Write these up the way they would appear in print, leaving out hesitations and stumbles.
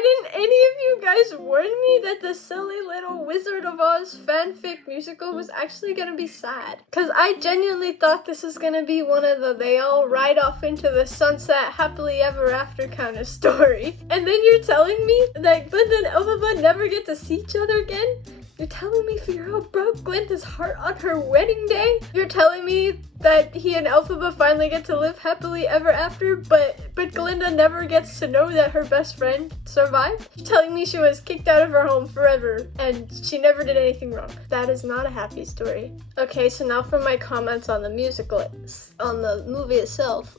didn't any of you guys warn me that the silly little Wizard of Oz fanfic musical was actually gonna be sad? Cause I genuinely thought this was gonna be one of the they all ride off into the sunset happily ever after kind of story. And then you're telling me that Glinda and elphaba never get to see each other again? You're telling me Fiyero broke Glinda's heart on her wedding day? You're telling me that he and elphaba finally get to live happily ever after, but Glinda never gets to know that her best friend survived? You're telling me she was kicked out of her home forever and she never did anything wrong? That is not a happy story. Okay, so now for my comments on the musical, on the movie itself.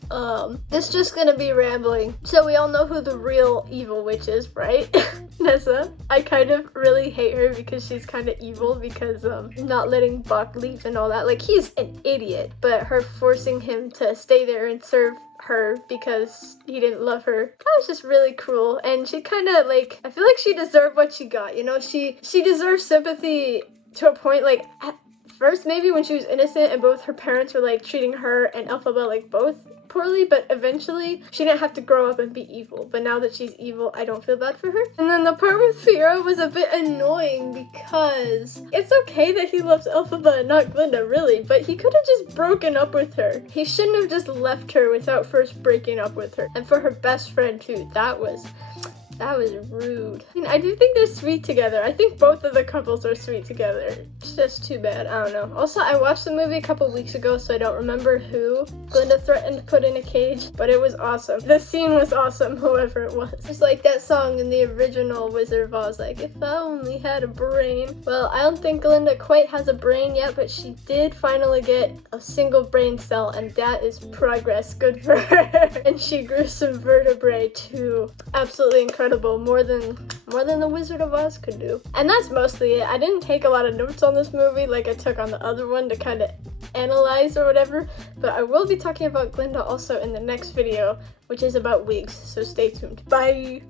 It's just gonna be rambling. So we all know who the real evil witch is, right? Nessa. I kind of really hate her because she's kind of evil because not letting Buck leave and all that. Like, he's an idiot, but her forcing him to stay there and serve her because he didn't love her, that was just really cruel. And she kind of, like, I feel like she deserved what she got, you know? She deserves sympathy to a point. Like, at first maybe when she was innocent and both her parents were like treating her and elphaba like both poorly, but eventually she didn't have to grow up and be evil. But now that she's evil, I don't feel bad for her. And then the part with Fiyero was a bit annoying because it's okay that he loves elphaba and not Glinda, really, but he could have just broken up with her. He shouldn't have just left her without first breaking up with her. And for her best friend too, that was rude. I mean, I do think they're sweet together. I think both of the couples are sweet together. It's just too bad. I don't know. Also, I watched the movie a couple weeks ago, so I don't remember who Glinda threatened to put in a cage, but it was awesome. The scene was awesome, whoever it was. Just like that song in the original Wizard of Oz, like, if I only had a brain. Well, I don't think Glinda quite has a brain yet, but she did finally get a single brain cell, and that is progress. Good for her. And she grew some vertebrae too. Absolutely incredible. More than the Wizard of Oz could do. And that's mostly it. I didn't take a lot of notes on this movie like I took on the other one to kind of analyze or whatever, but I will be talking about Glinda also in the next video, which is about wigs, so stay tuned. Bye!